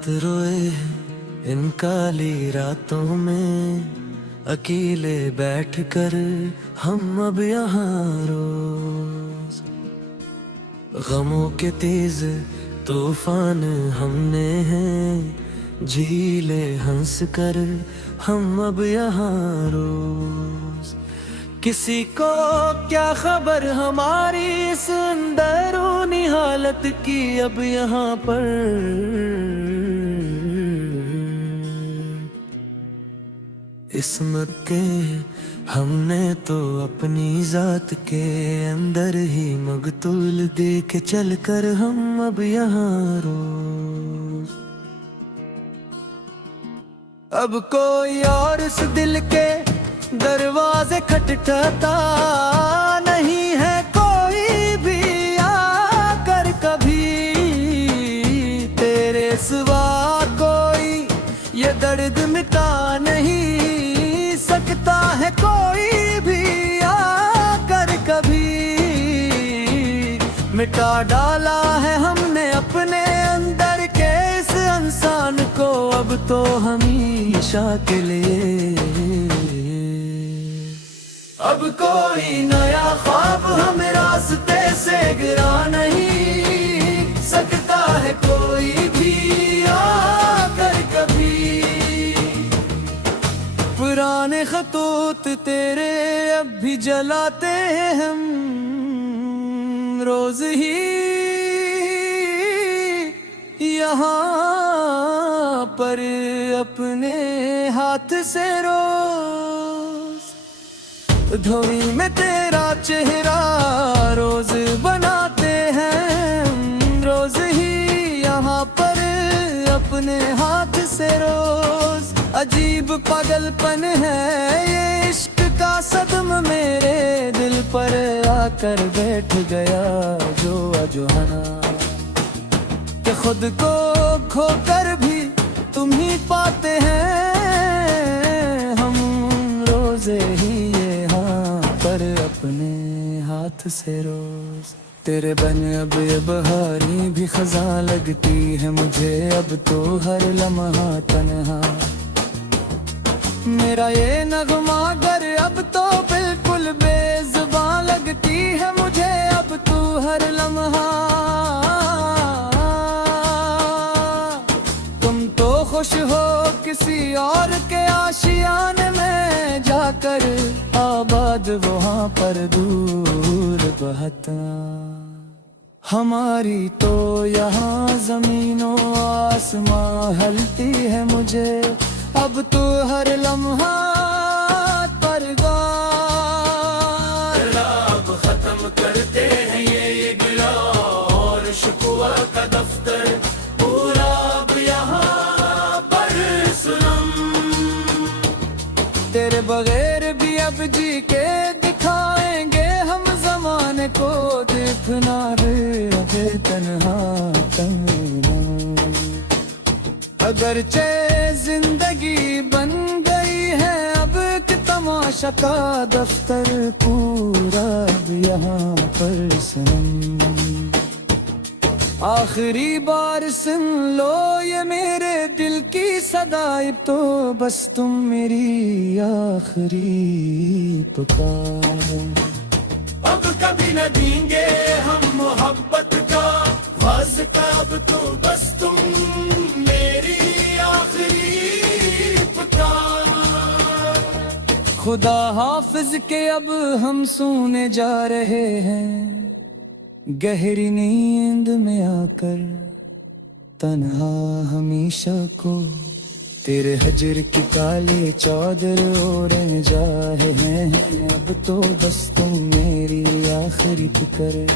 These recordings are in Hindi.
रात रोए इन काली रातों में, अकेले बैठकर हम अब यहाँ रोज गमों के तेज तूफान हमने हैं झीले हंस कर हम अब यहाँ रोज। किसी को क्या खबर हमारी इस अंदरूनी हालत की अब यहाँ पर। इस्मत के हमने तो अपनी जात के अंदर ही मगतूल देके चल कर हम अब यहाँ रोज। अब कोई और इस दिल के दरवाजे खटखटाता नहीं है, कोई भी आकर कभी तेरे सिवा कोई ये दर्द मिटा नहीं सकता है, कोई भी आकर कभी। मिटा डाला है हमने अपने अंदर के इस इंसान को अब तो हमेशा के लिए। अब कोई नया ख्वाब हमें रास्ते से गिरा नहीं सकता है, कोई भी आकर कभी। पुराने खतूत तेरे अब भी जलाते हैं हम रोज ही यहाँ पर अपने हाथ से रोज। धोई में तेरा चेहरा रोज बनाते हैं रोज ही यहाँ पर अपने हाथ से रोज। अजीब पागलपन है ये इश्क का सदम मेरे दिल पर आकर बैठ गया जो अजहाना, कि खुद को खोकर भी तुम ही पाते हैं हम रोजे ही पर अपने हाथ से रोज। तेरे बन अब ये बहारी भी खजा लगती है मुझे अब तो हर लम्हा तन्हा। मेरा ये नगमा गर अब तो बिल्कुल बेजुबान लगती है मुझे अब तू हर लम्हा। तुम तो खुश हो किसी और के आशियाने में जाकर, आबाद वहाँ पर दूर बहता। हमारी तो यहाँ जमीनों आसमां हलती है मुझे अब तो हर लम्हा पर गौर। अब खत्म करते हैं ये गिला और शिकवा का दफ्तर पूरा अब यहाँ पर सुनम। तेरे बगैर भी अब जी के दिखाएंगे हम जमाने को, देखना रहे तन्हा तन्हा। अगरचे जिंदगी बन गई है अब कि तमाशा का दफ्तर पूरा अब यहाँ पर सनम। आखिरी बार सुन लो ये मेरे दिल की सदाई, तो बस तुम मेरी आखिरी पुकार। अब कभी न देंगे हम मोहब्बत का वास्ता, अब तो बस तुम मेरी आखिरी पुकार। खुदा हाफिज के अब हम सोने जा रहे हैं गहरी नींद में आकर, तन्हा हमेशा को तेरे हजर की काले चादर ओढ़े जा रहे हैं अब तो बस तुम मेरी आखिरी फिक्र।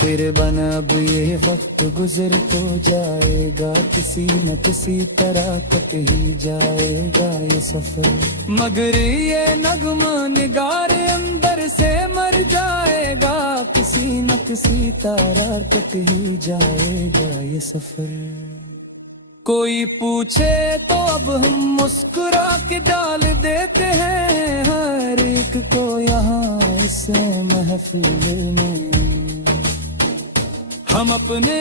तेरे बन अब ये वक्त गुजर तो जाएगा, किसी न किसी तरह कट ही जाएगा ये सफर। मगर ये नगमा निगारे अंदर से मर जाएगा, किसी न किसी तरह कट ही जाएगा ये सफर। कोई पूछे तो अब हम मुस्कुरा के डाल देते हैं हर एक को यहाँ से महफिल में। हम अपने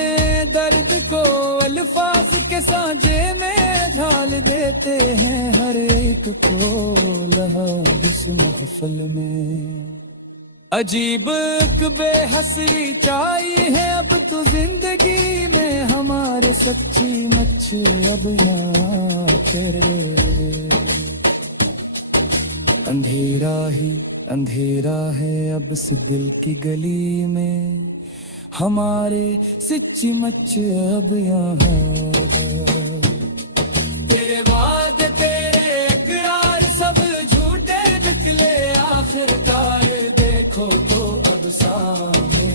दर्द को अल्फाज के सांचे में ढाल देते हैं, हर एक को लहब इस महफिल में। अजीब एक बेहसरी चाहिए है अब तो जिंदगी में हमारे, सच्ची मच अब यहाँ तेरे। अंधेरा ही अंधेरा है अब से दिल की गली में, हमारे सच्ची मच अब यहाँ। तेरे वादे तेरे इकरार सब झूठे निकले आखिरकार, देखो तो अब सामने।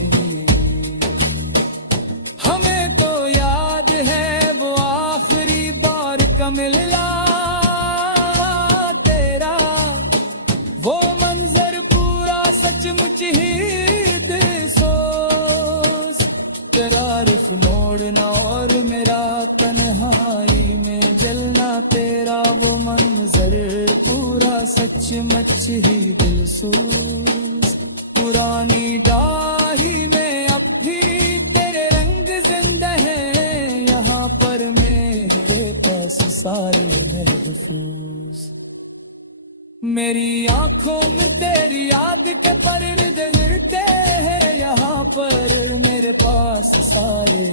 हमें तो याद है वो आखिरी बार का मिलना तेरा, वो मंजर पूरा सचमुच ही मोड़ना और मेरा तन्हाई में जलना तेरा, वो मंजर पूरा सचमुच ही दिलसूज। पुरानी डाही में अब भी तेरे रंग जिंदा है, यहाँ पर मेरे पास सारे महफूज। मेरी आंखों में तेरी याद के पर्दे गिरते हैं, यहाँ पर मेरे पास सारे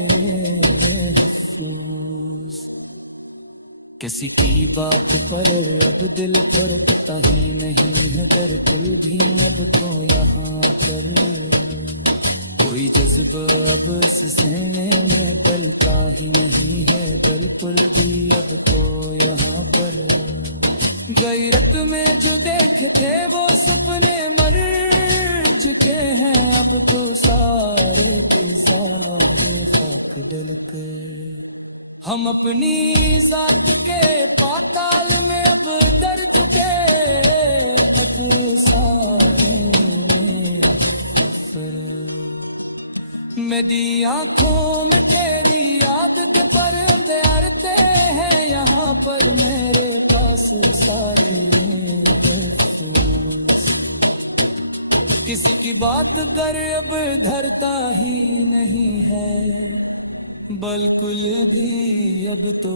महफूज। किसी की बात पर अब दिल फरकता ही नहीं है, बिल्कुल भी अब तो यहाँ पर कोई जज्बा अब इस सीने में पलता ही नहीं है, बिल्कुल भी अब तो यहाँ पर। गैरत में जो देखे थे वो सपने मर चुके हैं, अब तो सारे के सारे खाक डल के। हम अपनी जात के पाताल में अब दर्द के अब सारे मेरी आंखों में तेरी याद के पर्दे अड़ते हैं, यहाँ पर मेरे पास सारे महफूज। किसी की बात कर अब धरता ही नहीं है, बिल्कुल भी अब तो